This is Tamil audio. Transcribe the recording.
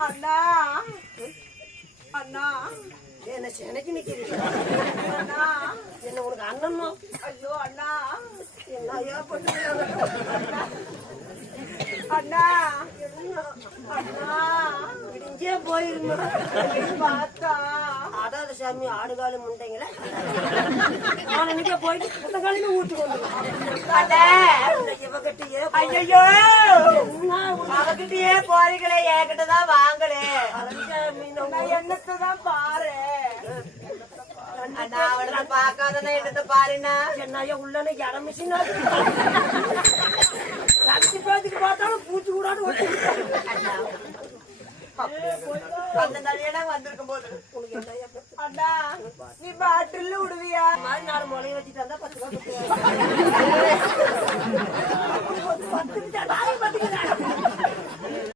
அண்ணா அண்ணா என்ன செனக்கு நிக்கிறீங்க அண்ணா என்ன உனக்கு அண்ணன் ஐயோ அண்ணா என்ன ஐயா பண்ணுறாங்க அண்ணா அண்ணா இங்கே போயிருமா பார்த்தா அதாவது சாமி ஆடுகாலு முண்டைங்கள நான் இங்கே போயிட்டு புத்தகாலையும் ஊட்டு கொண்டு இவகிட்டயே ஐயோ அவகிட்டயே போறீங்களே என்கிட்டதான் வாங்கலே நான் என்னத்தான் பாரு அண்ணா அவனை பாக்காதனா என்னத்தை பாருண்ணா என்னையா உள்ளன இடமிச்சினா பார்த்தாலும் பூச்சி கூடாது அந்த